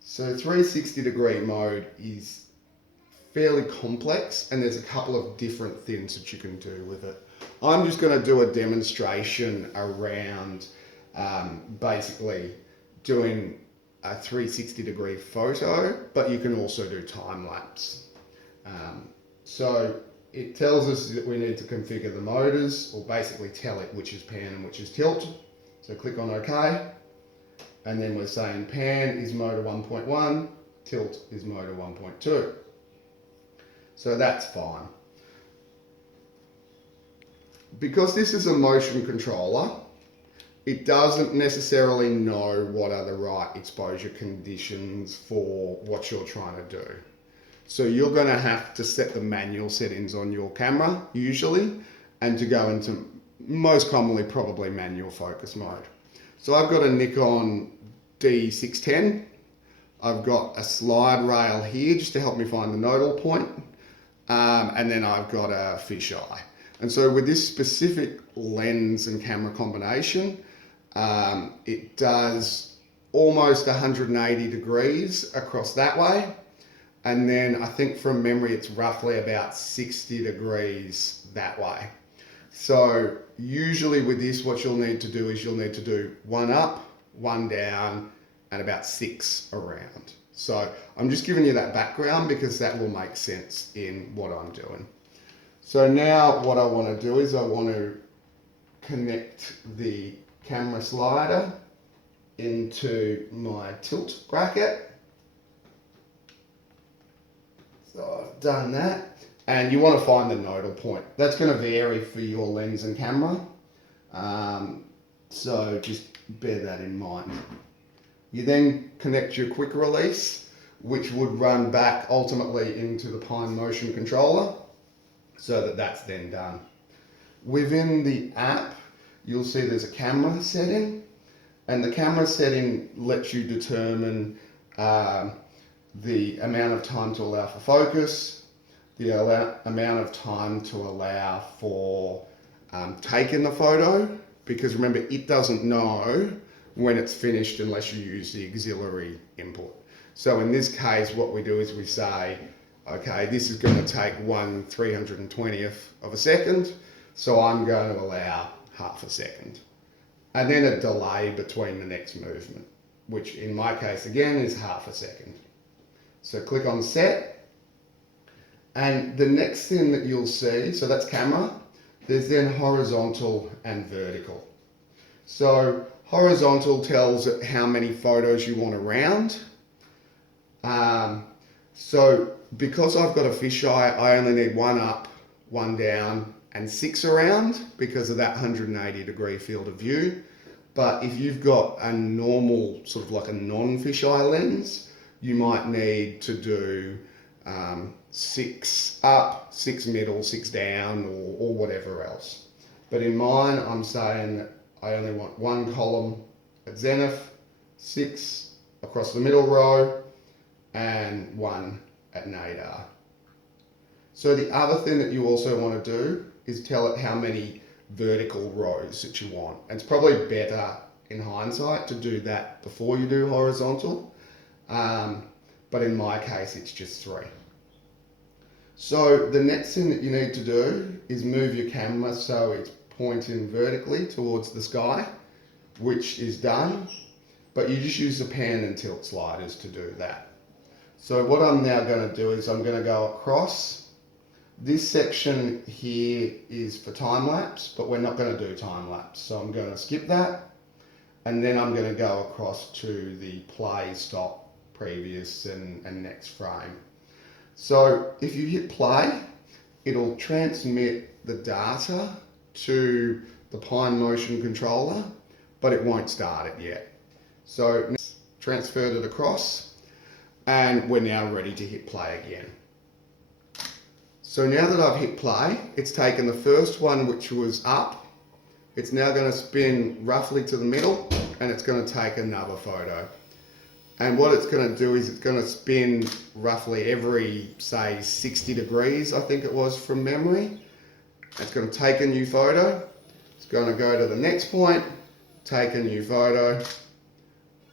So 360-degree mode is fairly complex, and there's a couple of different things that you can do with it. I'm just going to do a demonstration around basically doing a 360-degree photo, but you can also do time-lapse. So it tells us that we need to configure the motors, or basically tell it which is pan and which is tilt. So click on OK, and then we're saying pan is motor 1.1, tilt is motor 1.2. So that's fine. Because this is a motion controller, it doesn't necessarily know what are the right exposure conditions for what you're trying to do. So you're going to have to set the manual settings on your camera usually, and to go into most commonly probably manual focus mode. So I've got a Nikon D610. I've got a slide rail here just to help me find the nodal point. And then I've got a fisheye. And so with this specific lens and camera combination, it does almost 180 degrees across that way. And then I think from memory, it's roughly about 60 degrees that way. So usually with this, what you'll need to do is you'll need to do one up, one down, and about 6 around. So I'm just giving you that background because that will make sense in what I'm doing. So now what I want to do is I want to connect the camera slider into my tilt bracket. So I've done that. And you want to find the nodal point. That's going to vary for your lens and camera. So just bear that in mind. You then connect your quick release, which would run back ultimately into the Pine motion controller, so that that's then done. Within the app, you'll see there's a camera setting, and the camera setting lets you determine the amount of time to allow for focus, the amount of time to allow for taking the photo, because remember, it doesn't know when it's finished unless you use the auxiliary input. So in this case, what we do is we say, okay, this is going to take 1/320th of a second, so I'm going to allow half a second. And then a delay between the next movement, which in my case, again, is half a second. So click on set. And the next thing that you'll see, so that's camera, there's then horizontal and vertical. So horizontal tells it how many photos you want around. So because I've got a fisheye, I only need one up, one down, and 6 around because of that 180 degree field of view. But if you've got a normal, sort of like a non-fisheye lens, you might need to do 6 up, 6 middle, 6 down, or whatever else. But in mine, I'm saying that I only want one column at zenith, 6 across the middle row, and 1 at nadir. So the other thing that you also want to do is tell it how many vertical rows that you want. And it's probably better in hindsight to do that before you do horizontal. But in my case, it's just 3. So the next thing that you need to do is move your camera so it's pointing vertically towards the sky, which is done, but you just use the pan and tilt sliders to do that. So what I'm now going to do is I'm going to go across. This section here is for time lapse, but we're not going to do time lapse. So I'm going to skip that, and then I'm going to go across to the play, stop, previous and next frame. So if you hit play, it'll transmit the data to the Pine motion controller, but it won't start it yet. So transferred it across, and we're now ready to hit play again. So now that I've hit play, it's taken the first one, which was up. It's now going to spin roughly to the middle, and it's going to take another photo. And what it's going to do is it's going to spin roughly every, say, 60 degrees, I think it was from memory. It's going to take a new photo. It's going to go to the next point, take a new photo,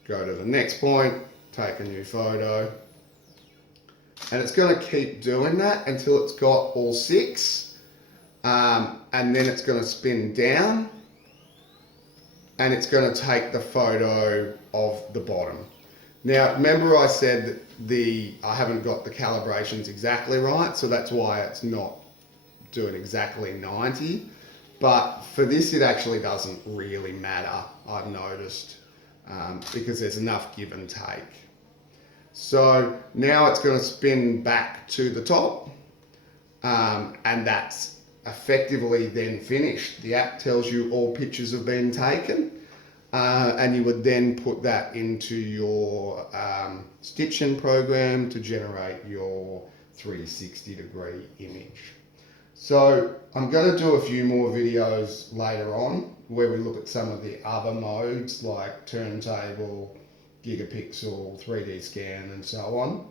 go to the next point, take a new photo. And it's going to keep doing that until it's got all 6. And then it's going to spin down. And it's going to take the photo of the bottom. Now, remember I said that I haven't got the calibrations exactly right, so that's why it's not doing exactly 90. But for this, it actually doesn't really matter, I've noticed, because there's enough give and take. So now it's going to spin back to the top, and that's effectively then finished. The app tells you all pictures have been taken, and you would then put that into your stitching program to generate your 360-degree image. So I'm going to do a few more videos later on where we look at some of the other modes like turntable, gigapixel, 3D scan and so on.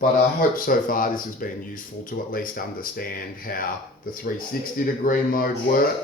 But I hope so far this has been useful to at least understand how the 360-degree mode works.